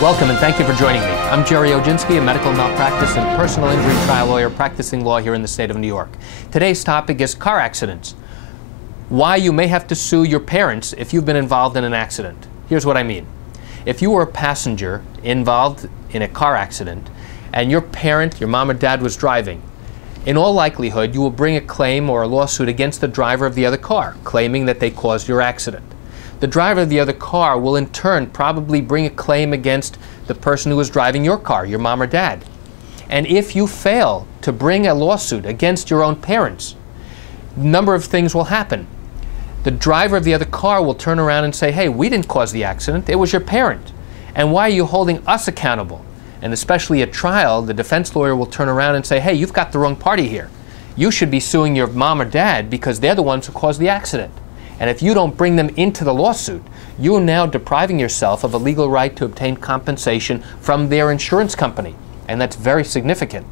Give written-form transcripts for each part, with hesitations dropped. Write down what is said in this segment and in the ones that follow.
Welcome and thank you for joining me. I'm Jerry Oginski, a medical malpractice and personal injury trial lawyer practicing law here in the state of New York. Today's topic is car accidents. Why you may have to sue your parents if you've been involved in an accident. Here's what I mean. If you were a passenger involved in a car accident and your parent, your mom or dad, was driving, in all likelihood you will bring a claim or a lawsuit against the driver of the other car, claiming that they caused your accident. The driver of the other car will in turn probably bring a claim against the person who was driving your car, your mom or dad. And if you fail to bring a lawsuit against your own parents, a number of things will happen. The driver of the other car will turn around and say, hey, we didn't cause the accident, it was your parent. And why are you holding us accountable? And especially at trial, the defense lawyer will turn around and say, hey, you've got the wrong party here. You should be suing your mom or dad because they're the ones who caused the accident. And if you don't bring them into the lawsuit, you are now depriving yourself of a legal right to obtain compensation from their insurance company. And that's very significant.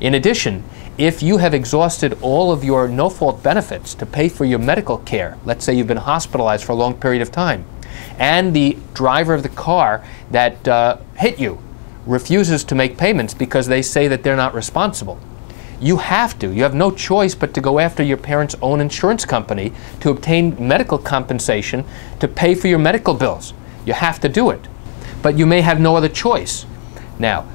In addition, if you have exhausted all of your no-fault benefits to pay for your medical care, let's say you've been hospitalized for a long period of time, and the driver of the car that hit you refuses to make payments because they say that they're not responsible, you have no choice but to go after your parents' own insurance company to obtain medical compensation to pay for your medical bills. You have to do it. But you may have no other choice. Now,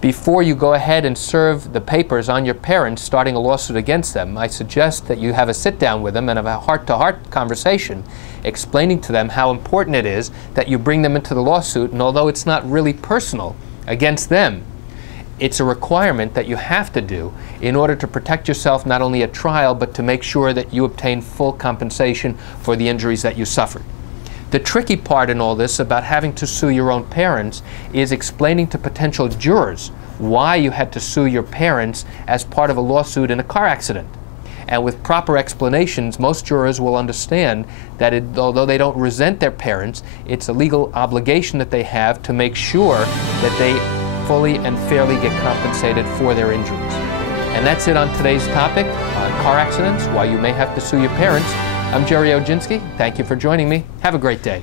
before you go ahead and serve the papers on your parents starting a lawsuit against them, I suggest that you have a sit-down with them and have a heart-to-heart conversation explaining to them how important it is that you bring them into the lawsuit, and although it's not really personal against them, it's a requirement that you have to do in order to protect yourself not only at trial, but to make sure that you obtain full compensation for the injuries that you suffered. The tricky part in all this about having to sue your own parents is explaining to potential jurors why you had to sue your parents as part of a lawsuit in a car accident. And with proper explanations, most jurors will understand that although they don't resent their parents, it's a legal obligation that they have to make sure that they fully and fairly get compensated for their injuries. And that's it on today's topic on car accidents, why you may have to sue your parents. I'm Jerry Oginski. Thank you for joining me. Have a great day.